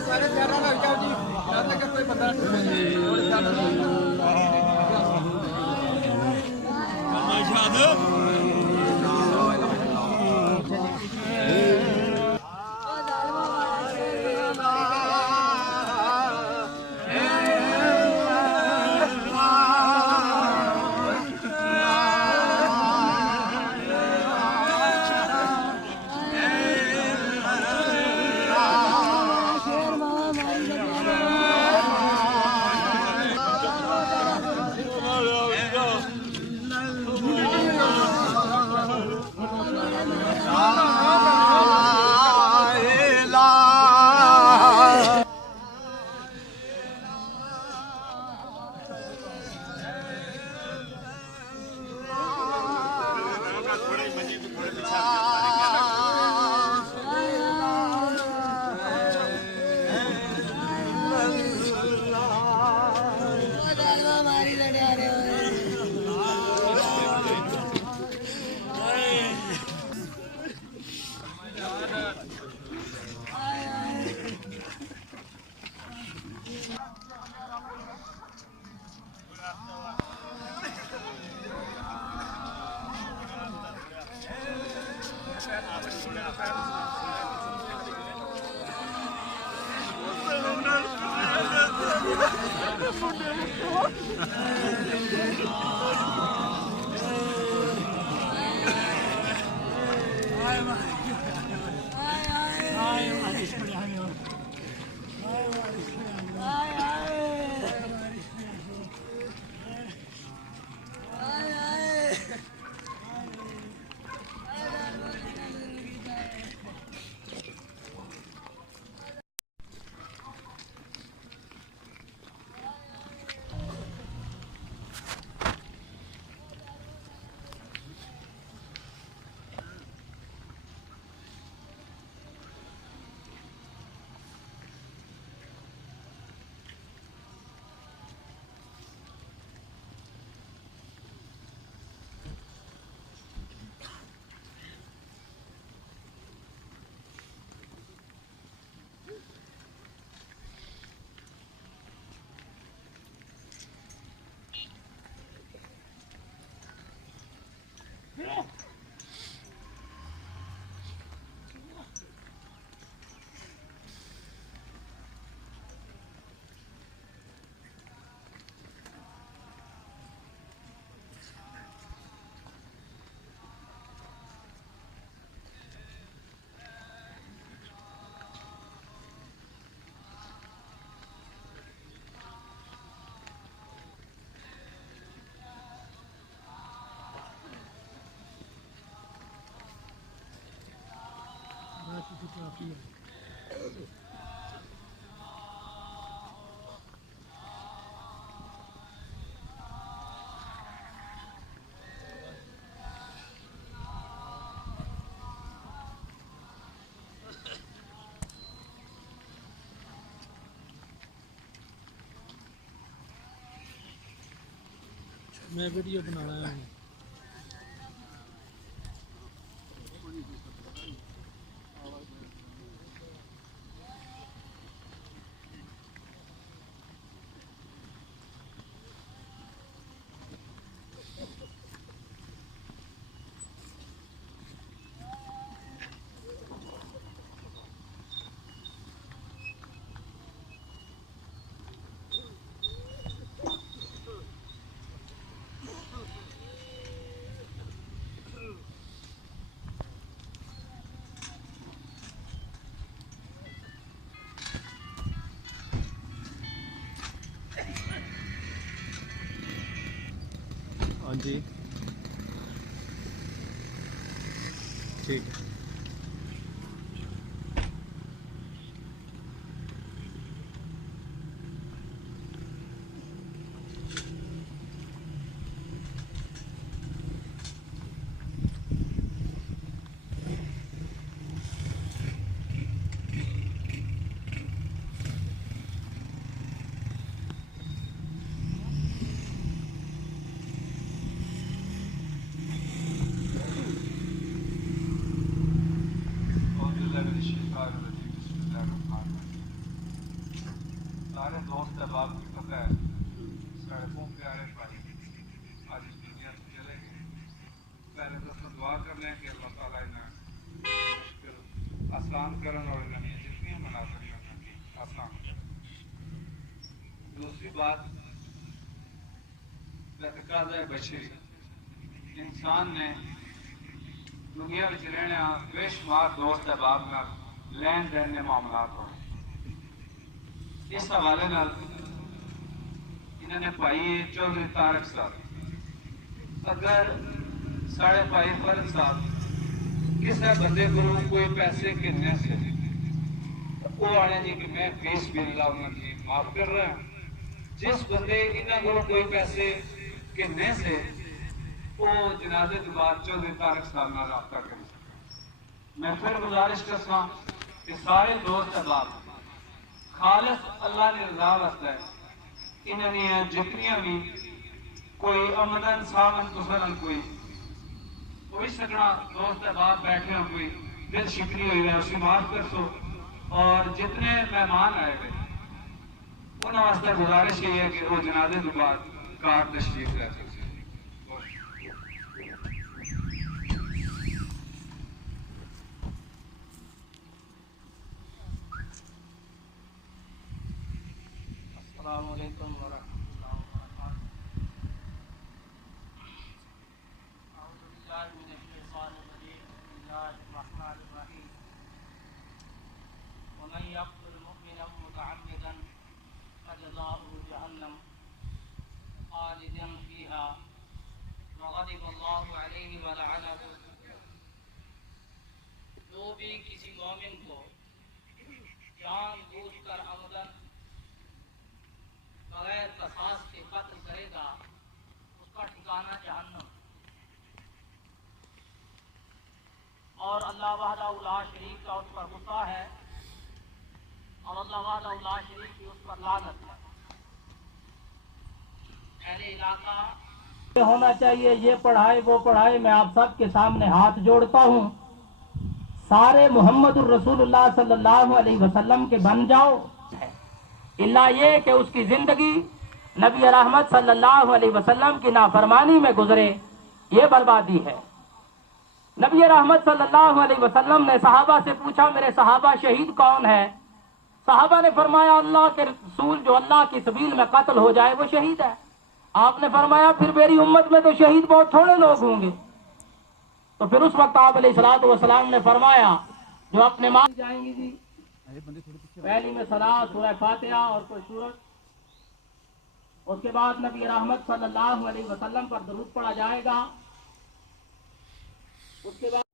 ਸਾਰੇ ਤਿਆਰ ਲੱਗ ਜਾਓ ਜੀ ਜਦ ਤੱਕ ਕੋਈ ਬੰਦਾ मैं वीडियो बनाना है। हाँ जी ठीक है। آپ کو پتہ ہے سڑکوں پہ آئے بھائی آج اس دنیا سے چلے گئے. پہلے تو ہم دعا کر لیں کہ اللہ تعالیٰ انہیں مشکل آسان کرن اور انہیں جتنی مناظر انہیں کی آسان کریں. دوسری بات تقاضۂ بشری انسان نے دنیا میں رہنے بے شمار دوست احباب نال لین دین کے معاملات ہوئے. اس حوالے نال انہوں نے بھائی چودھری طارق صاحب اگر ساڑھے بھائی فرد صاحب کسی بندے کو کوئی پیسے گننے سے وہ آنے جی کہ میں فیس بھی اللہ انہوں کی معاف کر رہا ہوں. جس بندے انہوں کو کوئی پیسے گننے سے وہ جنازے کے بعد چودھری طارق صاحب نہ رابطہ کریں. میں پھر گزارش کرتا ہوں کہ سارے دوست احباب خالص اللہ نے رضا واسطے انہوں نے جتنیاں بھی کوئی آمدن سامن گزرن کوئی سکنا دوست احباب بیٹھے ہوں کوئی دل شکری ہوئی ہے اسی معاف کر سو. اور جتنے مہمان آئے ہوئے انہوں واسطے گزارش یہ ہے کہ وہ جنازے کے بعد کار تشریف لے سکتے. السلام علیکم ورحمۃ اللہ وبرکاتہ. اعوذ باللہ من الشیطان الرجیم. بسم اللہ الرحمن الرحیم. ومن يقتل مؤمنا متعمدا فجزاؤه جہنم خالدا فيها وغضب اللہ علیہ ولعنہ. جو بھی کسی مومن کو جان بوجھ کر عمدن بغیر قصاص کے قتل کرے گا اس کا ٹھکانہ جہنم. اور اللہ وحدہ لا شریک کا اس پر غصہ ہے اور اللہ وحدہ لا شریک کی اس پر لعنت ہے. اہل علاقہ ہونا چاہیے یہ پڑھائے وہ پڑھائے. میں آپ سب کے سامنے ہاتھ جوڑتا ہوں سارے محمد الرسول اللہ صلی اللہ علیہ وسلم کے بن جاؤ. اللہ یہ کہ اس کی زندگی نبی رحمت صلی اللہ علیہ وسلم کی نافرمانی میں گزرے یہ بربادی ہے. نبی رحمت صلی اللہ علیہ وسلم نے صحابہ سے پوچھا میرے صحابہ شہید کون ہے؟ صحابہ نے فرمایا اللہ کے رسول جو اللہ کی سبیل میں قتل ہو جائے وہ شہید ہے. آپ نے فرمایا پھر میری امت میں تو شہید بہت تھوڑے لوگ ہوں گے. تو پھر اس وقت آپ علیہ الصلوۃ والسلام نے فرمایا جو اپنے ماں جائیں گی جی پہلی میں صلاۃ سورہ فاتحہ اور کوئی سورت. اس کے بعد نبی رحمت صلی اللہ علیہ وسلم پر درود پڑھا جائے گا. اس کے بعد